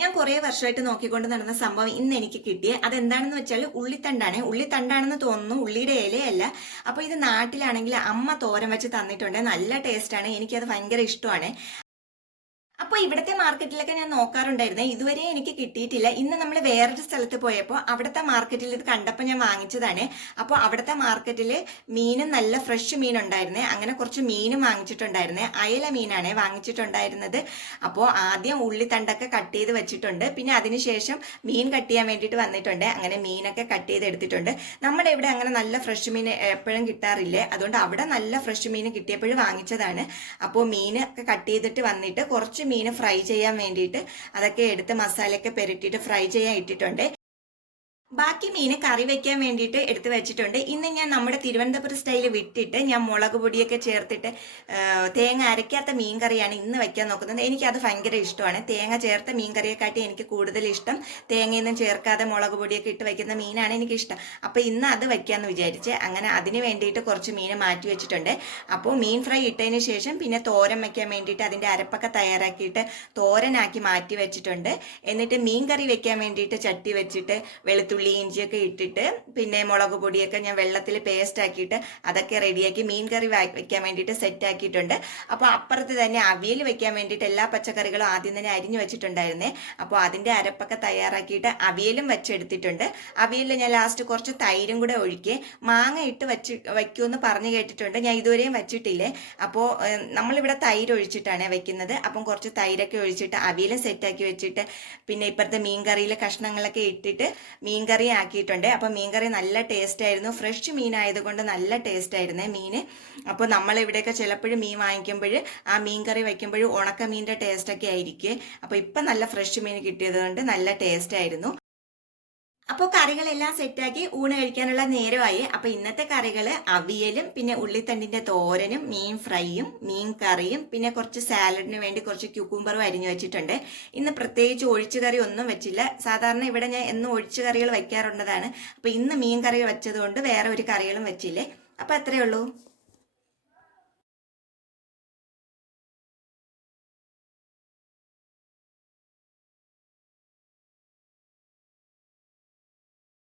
ഞാൻ കുറേ വർഷമായിട്ട് നോക്കിക്കൊണ്ട് നടന്ന സംഭവം ഇന്ന് എനിക്ക് കിട്ടിയേ. അതെന്താണെന്ന് വെച്ചാൽ ഉള്ളിത്തണ്ടാണ്. ഉള്ളിത്തണ്ടാണെന്ന് തോന്നുന്നു, ഉള്ളിയുടെ ഇലയല്ല. അപ്പോൾ ഇത് നാട്ടിലാണെങ്കിൽ അമ്മ തോരൻ വെച്ച് തന്നിട്ടുണ്ട്. നല്ല ടേസ്റ്റാണ്, എനിക്കത് ഭയങ്കര ഇഷ്ടമാണ്. അപ്പോൾ ഇവിടുത്തെ മാർക്കറ്റിലൊക്കെ ഞാൻ നോക്കാറുണ്ടായിരുന്നേ, ഇതുവരെ എനിക്ക് കിട്ടിയിട്ടില്ല. ഇന്ന് നമ്മൾ വേറൊരു സ്ഥലത്ത് പോയപ്പോൾ അവിടുത്തെ മാർക്കറ്റിൽ ഇത് കണ്ടപ്പോൾ ഞാൻ വാങ്ങിച്ചതാണ്. അപ്പോൾ അവിടുത്തെ മാർക്കറ്റിൽ മീനും നല്ല ഫ്രഷ് മീൻ ഉണ്ടായിരുന്നേ. അങ്ങനെ കുറച്ച് മീനും വാങ്ങിച്ചിട്ടുണ്ടായിരുന്നേ. അയല മീനാണ് വാങ്ങിച്ചിട്ടുണ്ടായിരുന്നത്. അപ്പോൾ ആദ്യം ഉള്ളിത്തണ്ടൊക്കെ കട്ട് ചെയ്ത് വെച്ചിട്ടുണ്ട്. പിന്നെ അതിനുശേഷം മീൻ കട്ട് ചെയ്യാൻ വേണ്ടിയിട്ട് വന്നിട്ടുണ്ട്. അങ്ങനെ മീനൊക്കെ കട്ട് ചെയ്ത് എടുത്തിട്ടുണ്ട്. നമ്മുടെ ഇവിടെ അങ്ങനെ നല്ല ഫ്രഷ് മീൻ എപ്പോഴും കിട്ടാറില്ലേ, അതുകൊണ്ട് അവിടെ നല്ല ഫ്രഷ് മീൻ കിട്ടിയപ്പോഴും വാങ്ങിച്ചതാണ്. അപ്പോൾ മീനൊക്കെ കട്ട് ചെയ്തിട്ട് വന്നിട്ട് കുറച്ച് മീൻ ഫ്രൈ ചെയ്യാൻ വേണ്ടിയിട്ട് അതൊക്കെ എടുത്ത് മസാലയൊക്കെ പെരട്ടിയിട്ട് ഫ്രൈ ചെയ്യാൻ ഇട്ടിട്ടുണ്ട്. ബാക്കി മീൻ കറി വെക്കാൻ വേണ്ടിയിട്ട് എടുത്ത് വെച്ചിട്ടുണ്ട്. ഇന്ന് ഞാൻ നമ്മുടെ തിരുവനന്തപുരം സ്റ്റൈൽ വിട്ടിട്ട് ഞാൻ മുളക് പൊടിയൊക്കെ ചേർത്തിട്ട് തേങ്ങ അരയ്ക്കാത്ത മീൻ കറിയാണ് ഇന്ന് വെക്കാൻ നോക്കുന്നത്. എനിക്കത് ഭയങ്കര ഇഷ്ടമാണ്. തേങ്ങ ചേർത്ത മീൻ കറിയെക്കാട്ടി എനിക്ക് കൂടുതൽ ഇഷ്ടം തേങ്ങയൊന്നും ചേർക്കാതെ മുളക് പൊടിയൊക്കെ ഇട്ട് വയ്ക്കുന്ന മീനാണ് എനിക്കിഷ്ടം. അപ്പോൾ ഇന്ന് അത് വയ്ക്കാമെന്ന് വിചാരിച്ച് അങ്ങനെ അതിന് വേണ്ടിയിട്ട് കുറച്ച് മീൻ മാറ്റി വെച്ചിട്ടുണ്ട്. അപ്പോൾ മീൻ ഫ്രൈ ഇട്ടതിന് ശേഷം പിന്നെ തോരൻ വയ്ക്കാൻ വേണ്ടിയിട്ട് അതിൻ്റെ അരപ്പൊക്കെ തയ്യാറാക്കിയിട്ട് തോരനാക്കി മാറ്റി വെച്ചിട്ടുണ്ട്. എന്നിട്ട് മീൻ കറി വെക്കാൻ വേണ്ടിയിട്ട് ചട്ടി വെച്ചിട്ട് വെളുത്തുള്ളി ഇഞ്ചിയൊക്കെ ഇട്ടിട്ട് പിന്നെ മുളക് പൊടിയൊക്കെ ഞാൻ വെള്ളത്തിൽ പേസ്റ്റ് ആക്കിയിട്ട് അതൊക്കെ റെഡിയാക്കി മീൻ കറി വെക്കാൻ വേണ്ടിയിട്ട് സെറ്റ് ആക്കിയിട്ടുണ്ട്. അപ്പോൾ അപ്പുറത്ത് തന്നെ അവിയൽ വെക്കാൻ വേണ്ടിയിട്ട് എല്ലാ പച്ചക്കറികളും ആദ്യം തന്നെ അരിഞ്ഞു വെച്ചിട്ടുണ്ടായിരുന്നേ. അപ്പോൾ അതിൻ്റെ അരപ്പൊക്കെ തയ്യാറാക്കിയിട്ട് അവിയലും വെച്ചെടുത്തിട്ടുണ്ട്. അവിയലിൽ ഞാൻ ലാസ്റ്റ് കുറച്ച് തൈരും കൂടെ ഒഴിക്കുക. മാങ്ങ ഇട്ട് വയ്ക്കുമെന്ന് പറഞ്ഞു കേട്ടിട്ടുണ്ട്, ഞാൻ ഇതുവരെയും വെച്ചിട്ടില്ലേ. അപ്പോൾ നമ്മളിവിടെ തൈര് ഒഴിച്ചിട്ടാണ് വെക്കുന്നത്. അപ്പം കുറച്ച് തൈരൊക്കെ ഒഴിച്ചിട്ട് അവിയലും സെറ്റാക്കി വെച്ചിട്ട് പിന്നെ ഇപ്പുറത്തെ മീൻ കറിയിൽ കഷ്ണങ്ങളൊക്കെ ഇട്ടിട്ട് മീൻ കറി ആക്കിയിട്ടുണ്ട്. അപ്പോൾ മീൻ കറി നല്ല ടേസ്റ്റ് ആയിരുന്നു. ഫ്രഷ് മീൻ ആയതുകൊണ്ട് നല്ല ടേസ്റ്റ് ആയിരുന്നേ മീൻ. അപ്പോൾ നമ്മളിവിടെയൊക്കെ ചിലപ്പോഴും മീൻ വാങ്ങിക്കുമ്പോൾ ആ മീൻ കറി വയ്ക്കുമ്പോഴും ഉണക്ക മീനിൻ്റെ ടേസ്റ്റൊക്കെ ആയിരിക്കും. അപ്പോൾ ഇപ്പം നല്ല ഫ്രഷ് മീൻ കിട്ടിയത് കൊണ്ട് നല്ല ടേസ്റ്റ് ആയിരുന്നു. അപ്പോൾ കറികളെല്ലാം സെറ്റാക്കി ഊണ് കഴിക്കാനുള്ള നേരമായി. അപ്പോൾ ഇന്നത്തെ കറികൾ അവിയലും പിന്നെ ഉള്ളിത്തണ്ടിൻ്റെ തോരനും മീൻ ഫ്രൈയും മീൻ കറിയും പിന്നെ കുറച്ച് സാലഡിന് വേണ്ടി കുറച്ച് ക്യൂക്കുംബറും അരിഞ്ഞു വെച്ചിട്ടുണ്ട്. ഇന്ന് പ്രത്യേകിച്ച് ഒഴിച്ചു കറി ഒന്നും വെച്ചില്ല. സാധാരണ ഇവിടെ ഞാൻ എന്നും ഒഴിച്ചു കറികൾ വയ്ക്കാറുള്ളതാണ്. അപ്പോൾ ഇന്ന് മീൻ കറി വെച്ചതുകൊണ്ട് വേറെ ഒരു കറികളും വെച്ചില്ലേ. അപ്പോൾ അത്രയേ ഉള്ളൂ.